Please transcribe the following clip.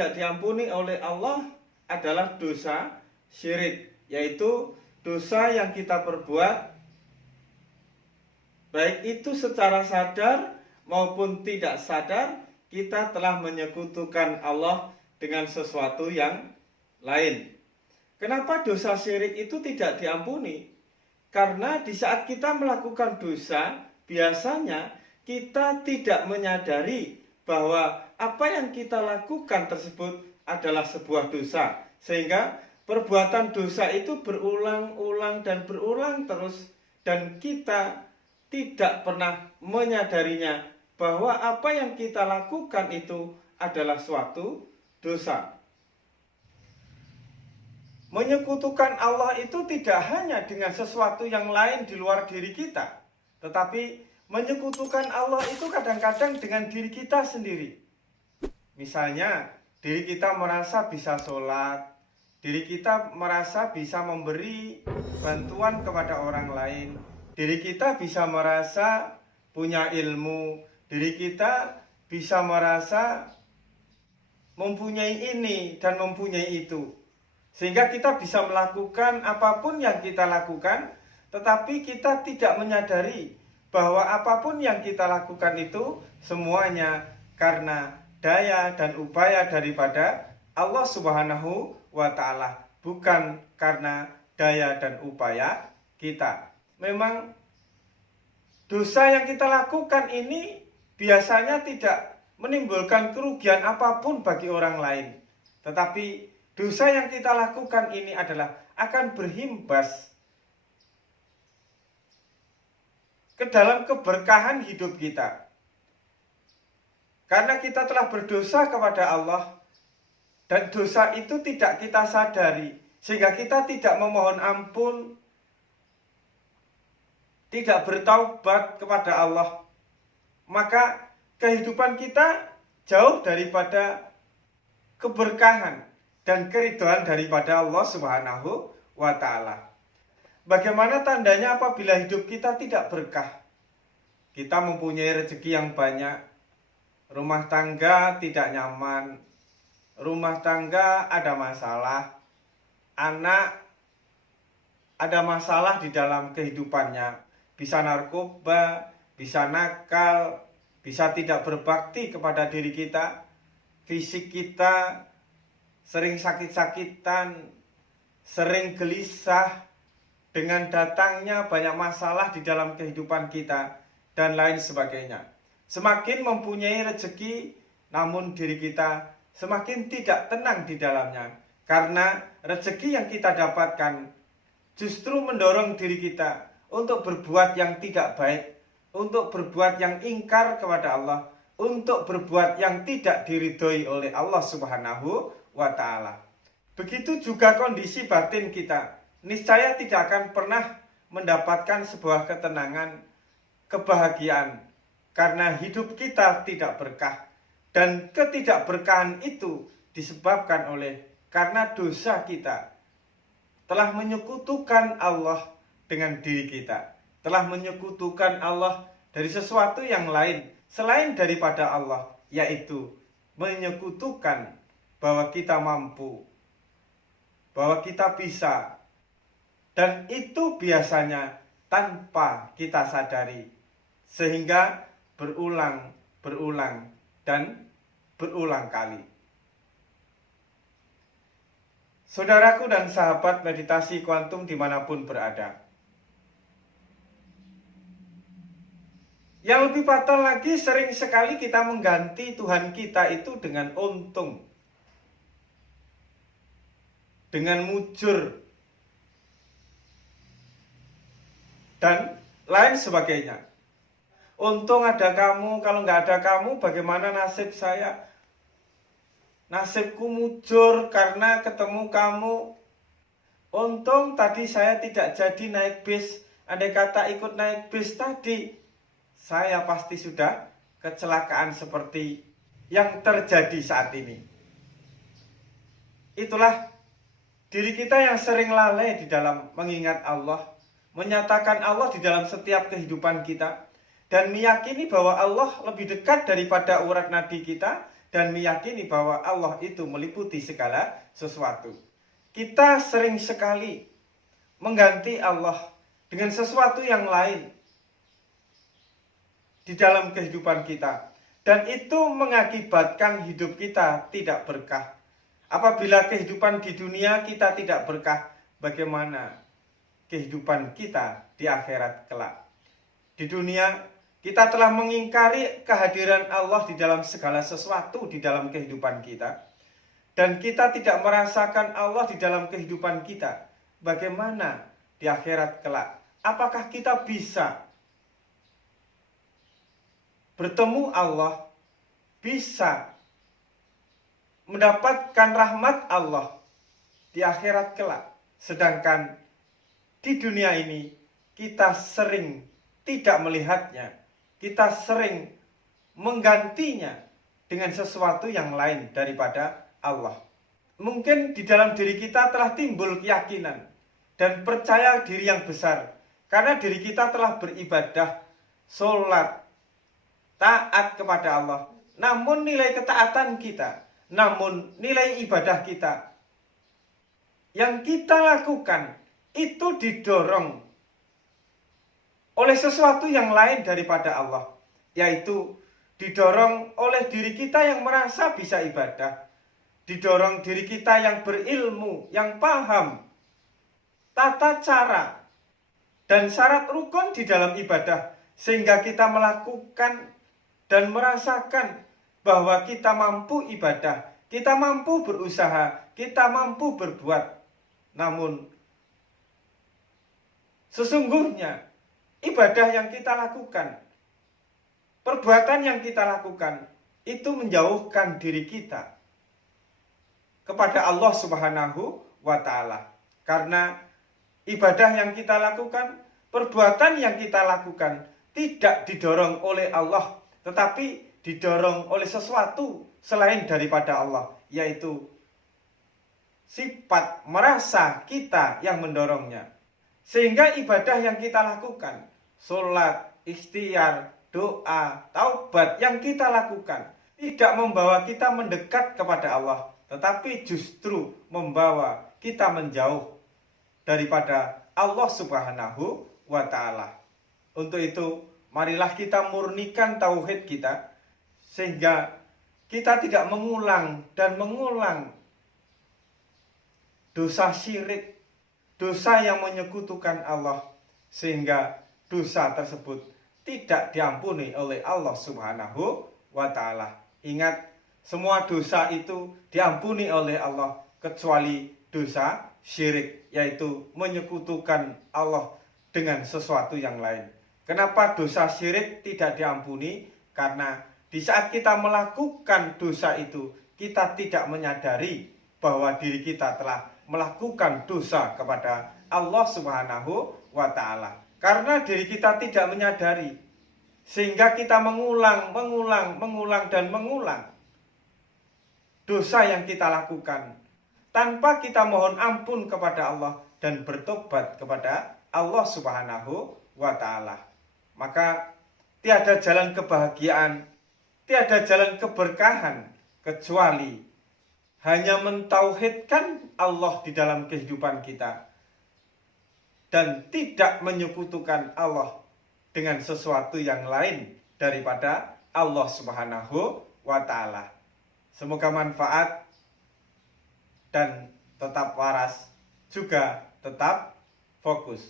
tidak diampuni oleh Allah adalah dosa syirik, yaitu dosa yang kita perbuat baik itu secara sadar maupun tidak sadar, kita telah menyekutukan Allah dengan sesuatu yang lain. Kenapa dosa syirik itu tidak diampuni? Karena di saat kita melakukan dosa, biasanya kita tidak menyadari bahwa apa yang kita lakukan tersebut adalah sebuah dosa. Sehingga perbuatan dosa itu berulang-ulang dan berulang terus, dan kita tidak pernah menyadarinya bahwa apa yang kita lakukan itu adalah suatu dosa. Menyekutukan Allah itu tidak hanya dengan sesuatu yang lain di luar diri kita, tetapi menyekutukan Allah itu kadang-kadang dengan diri kita sendiri. Misalnya, diri kita merasa bisa sholat, diri kita merasa bisa memberi bantuan kepada orang lain, diri kita bisa merasa punya ilmu, diri kita bisa merasa mempunyai ini dan mempunyai itu. Sehingga kita bisa melakukan apapun yang kita lakukan, tetapi kita tidak menyadari bahwa apapun yang kita lakukan itu semuanya karena daya dan upaya daripada Allah Subhanahu wa Ta'ala, bukan karena daya dan upaya kita. Memang dosa yang kita lakukan ini biasanya tidak menimbulkan kerugian apapun bagi orang lain, tetapi dosa yang kita lakukan ini adalah akan berimbas ke dalam keberkahan hidup kita. Karena kita telah berdosa kepada Allah, dan dosa itu tidak kita sadari, sehingga kita tidak memohon ampun, tidak bertaubat kepada Allah, maka kehidupan kita jauh daripada keberkahan dan keridhaan daripada Allah Subhanahu wa Ta'ala. Bagaimana tandanya apabila hidup kita tidak berkah? Kita mempunyai rezeki yang banyak, rumah tangga tidak nyaman, rumah tangga ada masalah, anak ada masalah di dalam kehidupannya, bisa narkoba, bisa nakal, bisa tidak berbakti kepada diri kita, fisik kita sering sakit-sakitan, sering gelisah dengan datangnya banyak masalah di dalam kehidupan kita, dan lain sebagainya. Semakin mempunyai rezeki, namun diri kita semakin tidak tenang di dalamnya, karena rezeki yang kita dapatkan justru mendorong diri kita untuk berbuat yang tidak baik, untuk berbuat yang ingkar kepada Allah, untuk berbuat yang tidak diridhoi oleh Allah Subhanahu wa Ta'ala. Begitu juga kondisi batin kita, niscaya tidak akan pernah mendapatkan sebuah ketenangan, kebahagiaan, karena hidup kita tidak berkah. Dan ketidakberkahan itu disebabkan oleh karena dosa kita telah menyekutukan Allah dengan diri kita, telah menyekutukan Allah dari sesuatu yang lain selain daripada Allah, yaitu menyekutukan bahwa kita mampu, bahwa kita bisa, dan itu biasanya tanpa kita sadari, sehingga berulang dan berulang kali. Saudaraku dan sahabat meditasi kuantum dimanapun berada, yang lebih fatal lagi, sering sekali kita mengganti Tuhan kita itu dengan untung, dengan mujur, dan lain sebagainya. Untung ada kamu, kalau nggak ada kamu bagaimana nasib saya? Nasibku mujur karena ketemu kamu. Untung tadi saya tidak jadi naik bis, andai kata ikut naik bis tadi, saya pasti sudah kecelakaan seperti yang terjadi saat ini. Itulah diri kita yang sering lalai di dalam mengingat Allah, menyatakan Allah di dalam setiap kehidupan kita, dan meyakini bahwa Allah lebih dekat daripada urat nadi kita, dan meyakini bahwa Allah itu meliputi segala sesuatu. Kita sering sekali mengganti Allah dengan sesuatu yang lain di dalam kehidupan kita. Dan itu mengakibatkan hidup kita tidak berkah. Apabila kehidupan di dunia kita tidak berkah, bagaimana kehidupan kita di akhirat kelak? Di dunia kita telah mengingkari kehadiran Allah di dalam segala sesuatu di dalam kehidupan kita. Dan kita tidak merasakan Allah di dalam kehidupan kita. Bagaimana di akhirat kelak? Apakah kita bisa bertemu Allah, bisa mendapatkan rahmat Allah di akhirat kelak? Sedangkan di dunia ini kita sering tidak melihatnya, kita sering menggantinya dengan sesuatu yang lain daripada Allah. Mungkin di dalam diri kita telah timbul keyakinan dan percaya diri yang besar karena diri kita telah beribadah, sholat, taat kepada Allah. Namun nilai ketaatan kita, namun nilai ibadah kita yang kita lakukan itu didorong oleh sesuatu yang lain daripada Allah, yaitu didorong oleh diri kita yang merasa bisa ibadah, didorong diri kita yang berilmu, yang paham tata cara dan syarat rukun di dalam ibadah, sehingga kita melakukan dan merasakan bahwa kita mampu ibadah, kita mampu berusaha, kita mampu berbuat. Namun sesungguhnya ibadah yang kita lakukan, perbuatan yang kita lakukan, itu menjauhkan diri kita kepada Allah Subhanahu wa Ta'ala. Karena ibadah yang kita lakukan, perbuatan yang kita lakukan tidak didorong oleh Allah, tetapi didorong oleh sesuatu selain daripada Allah, yaitu sifat merasa kita yang mendorongnya. Sehingga ibadah yang kita lakukan, sholat, ikhtiar, doa, taubat yang kita lakukan tidak membawa kita mendekat kepada Allah, tetapi justru membawa kita menjauh daripada Allah Subhanahu wa Ta'ala. Untuk itu, marilah kita murnikan tauhid kita, sehingga kita tidak mengulang dan mengulang dosa syirik, dosa yang menyekutukan Allah, sehingga dosa tersebut tidak diampuni oleh Allah Subhanahu wa Ta'ala. Ingat, semua dosa itu diampuni oleh Allah kecuali dosa syirik, yaitu menyekutukan Allah dengan sesuatu yang lain. Kenapa dosa syirik tidak diampuni? Karena di saat kita melakukan dosa itu, kita tidak menyadari bahwa diri kita telah melakukan dosa kepada Allah Subhanahu wa Ta'ala. Karena diri kita tidak menyadari, sehingga kita mengulang dan mengulang dosa yang kita lakukan tanpa kita mohon ampun kepada Allah dan bertobat kepada Allah Subhanahu wa Ta'ala. Maka tiada jalan kebahagiaan, tiada jalan keberkahan kecuali hanya mentauhidkan Allah di dalam kehidupan kita dan tidak menyekutukan Allah dengan sesuatu yang lain daripada Allah Subhanahu wa Ta'ala. Semoga manfaat dan tetap waras, juga tetap fokus.